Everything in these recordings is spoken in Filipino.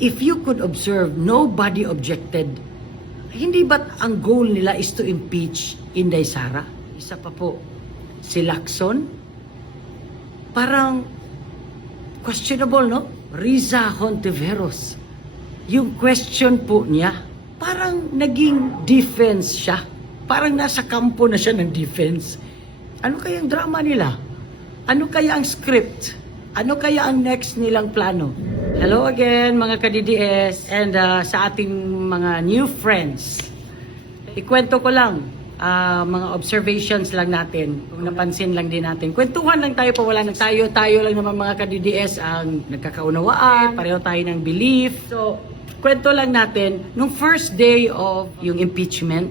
if you could observe, nobody objected. Hindi ba't ang goal nila is to impeach Inday Sara? Isa pa po, si Lacson. Parang questionable, no? Riza Hontiveros. Yung question po niya, parang naging defense siya. Parang nasa kampo na siya ng defense. Ano kaya ang drama nila? Ano kaya ang script? Ano kaya ang next nilang plano? Hello again mga ka-DDS and sa ating mga new friends. Ikwento ko lang, mga observations lang natin. Kung napansin lang din natin. Kwentuhan lang tayo pa, wala na tayo lang naman mga ka-DDS ang nagkakaunawaan, pareho tayo ng belief. So, kwento lang natin, nung first day of yung impeachment,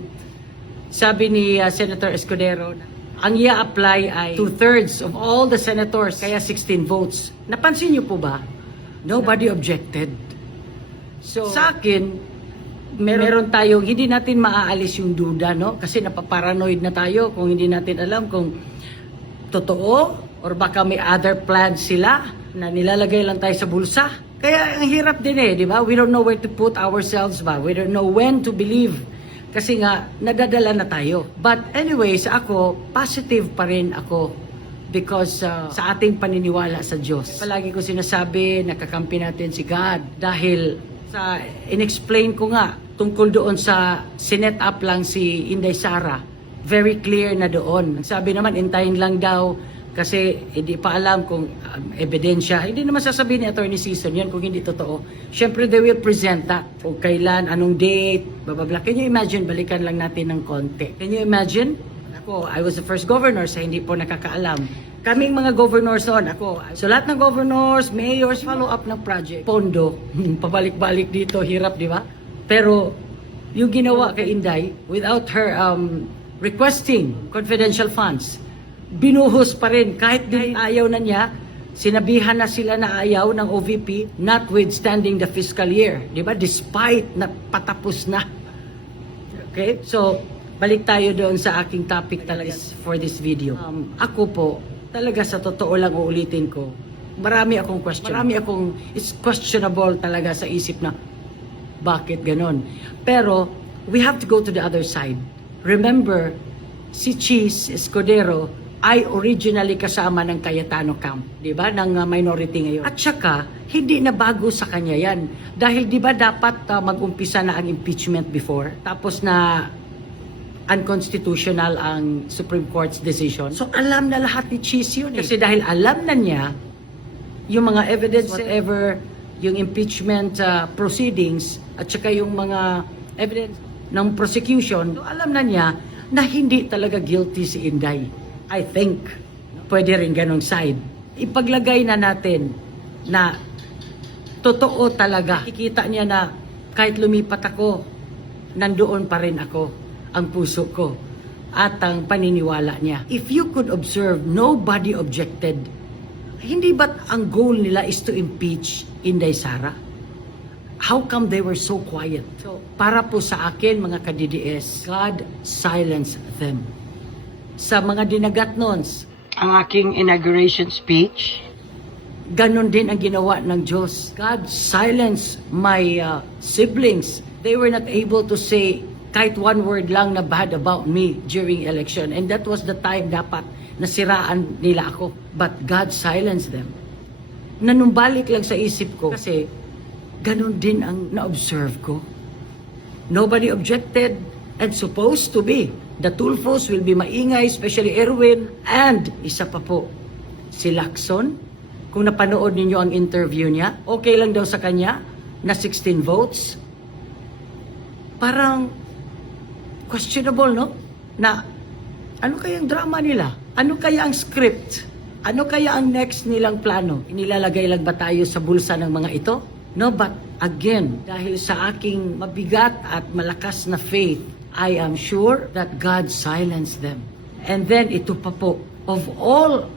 sabi ni Senator Escudero, ang i-apply ay 2/3 of all the senators, kaya 16 votes. Napansin niyo po ba? Nobody objected. So, sa akin, meron tayong, hindi natin maaalis yung duda, no? Kasi napaparanoid na tayo kung hindi natin alam kung totoo or baka may other plans sila na nilalagay lang tayo sa bulsa. Kaya ang hirap din di ba? We don't know where to put ourselves ba? We don't know when to believe. Kasi nga, nadadala na tayo. But anyways, ako, positive pa rin ako because sa ating paniniwala sa Diyos. Palagi ko sinasabi, nakakampi natin si God dahil sa inexplain ko nga tungkol doon sa sinet up lang si Inday Sara, very clear na doon. Sabi naman, intayin lang daw kasi hindi pa alam kung ebidensya. Hindi naman sasabihin ni Attorney Season yan kung hindi totoo. Siyempre, they will present that. Kung kailan, anong date, bababla. Can you imagine? Balikan lang natin ng konti. Can you imagine? Ako, I was the first governor sa hindi po nakakaalam. Kaming mga governors noon, ako. So lahat ng governors, mayors, follow up ng project. Pondo, pabalik-balik dito, hirap, di ba? Pero yung ginawa kay Inday, without her requesting confidential funds, binuhos pa rin. Kahit din ayaw na niya, sinabihan na sila na ayaw ng OVP, notwithstanding the fiscal year. Di ba? Despite na patapos na. Okay? So, balik tayo doon sa aking topic talaga for this video. Ako po, talaga sa totoo lang uulitin ko, marami akong question. It's questionable talaga sa isip na, bakit ganon? Pero, we have to go to the other side. Remember, si Cheese Escudero ay originally kasama ng Cayetano camp, di ba? Ng minority ngayon. At saka, hindi na bago sa kanya yan. Dahil di ba dapat mag-umpisa na ang impeachment before? Tapos na unconstitutional ang Supreme Court's decision. So alam na lahat ni Cheese yun. Kasi dahil alam na niya yung mga evidence, whatever, yung impeachment proceedings, at saka yung mga evidence ng prosecution, so alam na niya na hindi talaga guilty si Inday. I think, pwede rin ganong side. Ipaglagay na natin na totoo talaga. Ikita niya na kahit lumipat ako, nandoon pa rin ako, ang puso ko, at ang paniniwala niya. If you could observe, nobody objected. Hindi ba't ang goal nila is to impeach Inday Sara? How come they were so quiet? So, para po sa akin, mga ka-DDS, God silence them. Sa mga dinagat nons, ang aking inauguration speech, ganon din ang ginawa ng Diyos. God silence my siblings. They were not able to say kahit one word lang na bad about me during election. And that was the time dapat nasiraan nila ako. But God silenced them. Nanumbalik lang sa isip ko kasi ganon din ang na-observe ko. Nobody objected and supposed to be. The Tulfos will be maingay, especially Erwin. And isa pa po, si Lacson. Kung napanood ninyo ang interview niya, okay lang daw sa kanya na 16 votes. Parang questionable, no? Na ano kayang drama nila? Ano kaya ang script? Ano kaya ang next nilang plano? Inilalagay lang ba tayo sa bulsa ng mga ito? No, but again, dahil sa aking mabigat at malakas na faith, I am sure that God silenced them. And then ito pa po, of all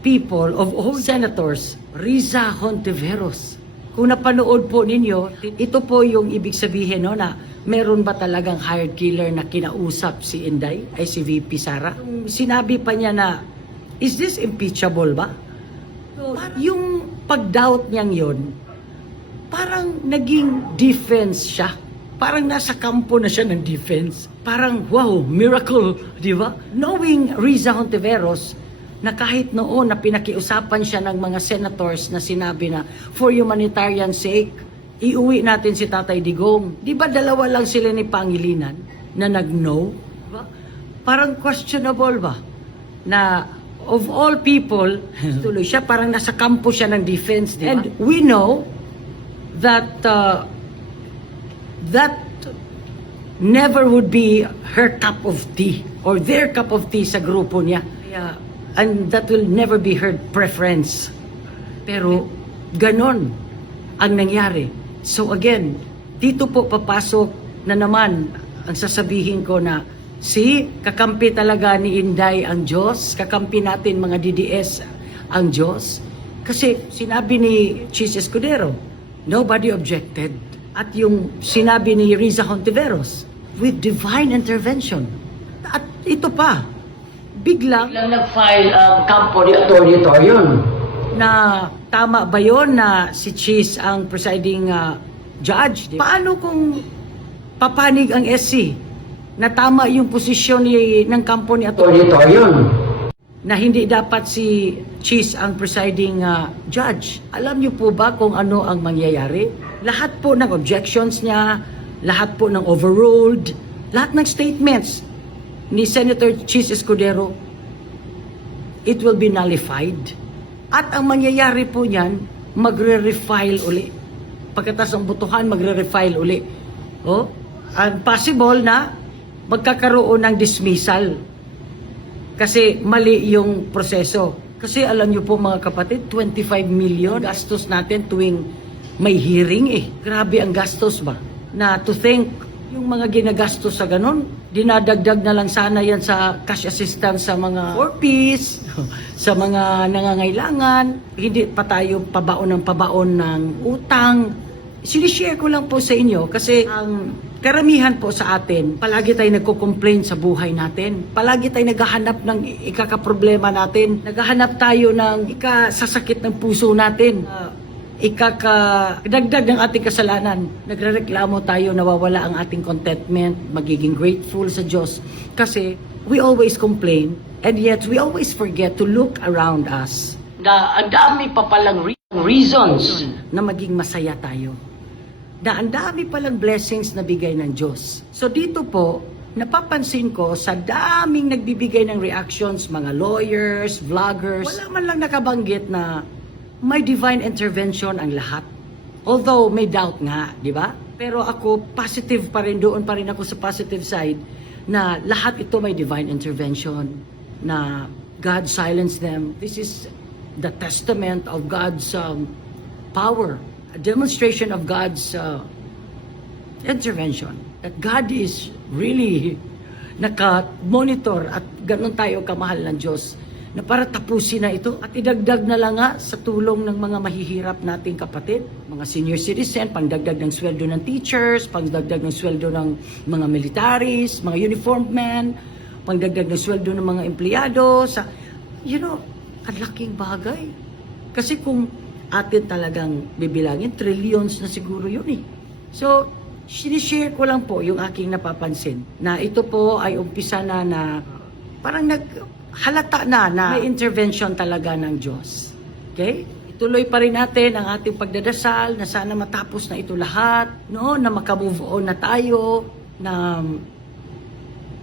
people, of all senators, Riza Hontiveros. Kung napanood po ninyo, ito po yung ibig sabihin, no, na meron ba talagang hired killer na kinausap si Inday, ay si VP Sara? Sinabi pa niya na, is this impeachable ba? So, yung pag-doubt niyang yun, parang naging defense siya. Parang nasa kampo na siya ng defense. Parang, wow, miracle, di ba? Knowing Riza Hontiveros, na kahit noon na pinakiusapan siya ng mga senators na sinabi na, for humanitarian sake, iuwi natin si Tatay Digong. Di ba dalawa lang sila ni Pangilinan na nag-no? Diba? Parang questionable ba? Na of all people, tuloy siya, parang nasa kampo siya ng defense. Diba? And we know that that never would be her cup of tea or their cup of tea sa grupo niya. And that will never be her preference. Pero ganon ang nangyari. So again, dito po papasok na naman ang sasabihin ko na kakampi talaga ni Inday ang Diyos, kakampi natin mga DDS ang Diyos. Kasi sinabi ni Chis Escudero, nobody objected. At yung sinabi ni Riza Hontiveros, with divine intervention. At ito pa, biglang nag-file ang kampo ni Atty. Torion na tama ba yon na si Chis ang presiding judge? Paano kung papanig ang SC na tama yung posisyon ng kampo ni Atty. Torion na hindi dapat si Chis ang presiding judge? Alam niyo po ba kung ano ang mangyayari? Lahat po ng objections niya, lahat po ng overruled, lahat ng statements ni Senator Chis Escudero, it will be nullified. At ang mangyayari po niyan, magre-refile uli. Pagkatapos ng butuhan, magre-refile uli. And possible na magkakaroon ng dismissal. Kasi mali yung proseso. Kasi alam niyo po mga kapatid, 25 million gastos natin tuwing may hearing Grabe ang gastos ba? Na to think, yung mga ginagastos sa ganun, dinadagdag na lang sana yan sa cash assistance sa mga 4Ps, sa mga nangangailangan. Hindi pa tayo pabaon ng utang. Sinishare ko lang po sa inyo kasi ang karamihan po sa atin, palagi tayo nagko-complain sa buhay natin. Palagi tayo naghahanap ng ikakaproblema natin. Naghahanap tayo ng ikasasakit ng puso natin. Ikakadagdag ng ating kasalanan. Nagrereklamo tayo, nawawala ang ating contentment, magiging grateful sa Diyos. Kasi we always complain and yet we always forget to look around us. Na ang dami pa palang reasons na maging masaya tayo. Na ang dami palang blessings na bigay ng Diyos. So dito po, napapansin ko sa daming nagbibigay ng reactions, mga lawyers, vloggers, wala man lang nakabanggit na may divine intervention ang lahat. Although may doubt nga, di ba? Pero ako, positive pa rin, doon pa rin ako sa positive side na lahat ito may divine intervention, na God silenced them. This is the testament of God's power, a demonstration of God's intervention. That God is really naka-monitor at ganun tayo kamahal ng Diyos na para tapusin na ito at idagdag na lang nga sa tulong ng mga mahihirap nating kapatid, mga senior citizen, pangdagdag ng sweldo ng teachers, pangdagdag ng sweldo ng mga militaries, mga uniformed men, pangdagdag ng sweldo ng mga empleyado, ang laking bagay. Kasi kung atin talagang bibilangin, trillions na siguro yun So, sinishare ko lang po yung aking napapansin na ito po ay umpisa na parang halata na may intervention talaga ng Diyos. Okay? Ituloy pa rin natin ang ating pagdadasal na sana matapos na ito lahat, na makamove on na tayo, na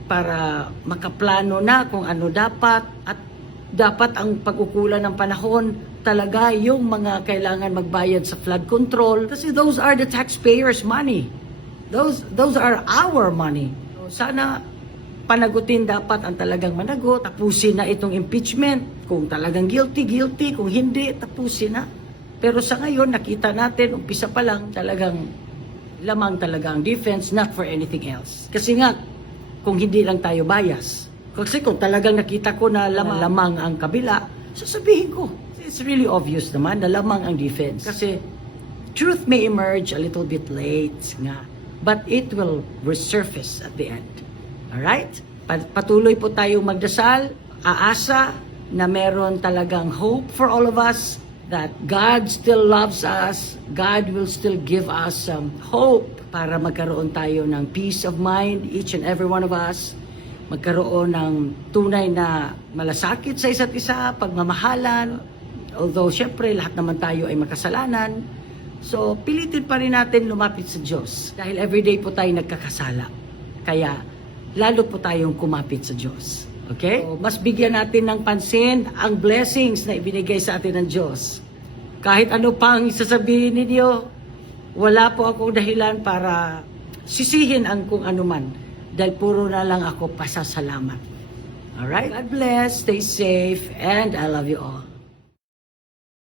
para makaplano na kung ano dapat, at dapat ang pag-ukulan ng panahon talaga yung mga kailangan magbayad sa flood control kasi those are the taxpayers' money. Those are our money. So, sana panagutin dapat ang talagang managot, tapusin na itong impeachment. Kung talagang guilty, kung hindi, tapusin na. Pero sa ngayon, nakita natin, umpisa pa lang, talagang lamang talaga ang defense, not for anything else. Kasi nga, kung hindi lang tayo bias. Kasi kung talagang nakita ko na lamang ang kabila, sasabihin ko, it's really obvious naman na lamang ang defense. Kasi truth may emerge a little bit late nga, but it will resurface at the end. Alright? Patuloy po tayong magdasal, aasa na meron talagang hope for all of us, that God still loves us, God will still give us some hope para magkaroon tayo ng peace of mind, each and every one of us. Magkaroon ng tunay na malasakit sa isa't isa, pagmamahalan. Although, syempre, lahat naman tayo ay makasalanan. So, pilitin pa rin natin lumapit sa Diyos. Dahil everyday po tayo nagkakasala. Kaya, lalo po tayong kumapit sa Diyos. Okay? So, mas bigyan natin ng pansin ang blessings na ibinigay sa atin ng Diyos. Kahit ano pang sasabihin ninyo, wala po akong dahilan para sisihin ang kung ano man. Dahil puro na lang ako pasasalamat. Alright? God bless, stay safe, and I love you all.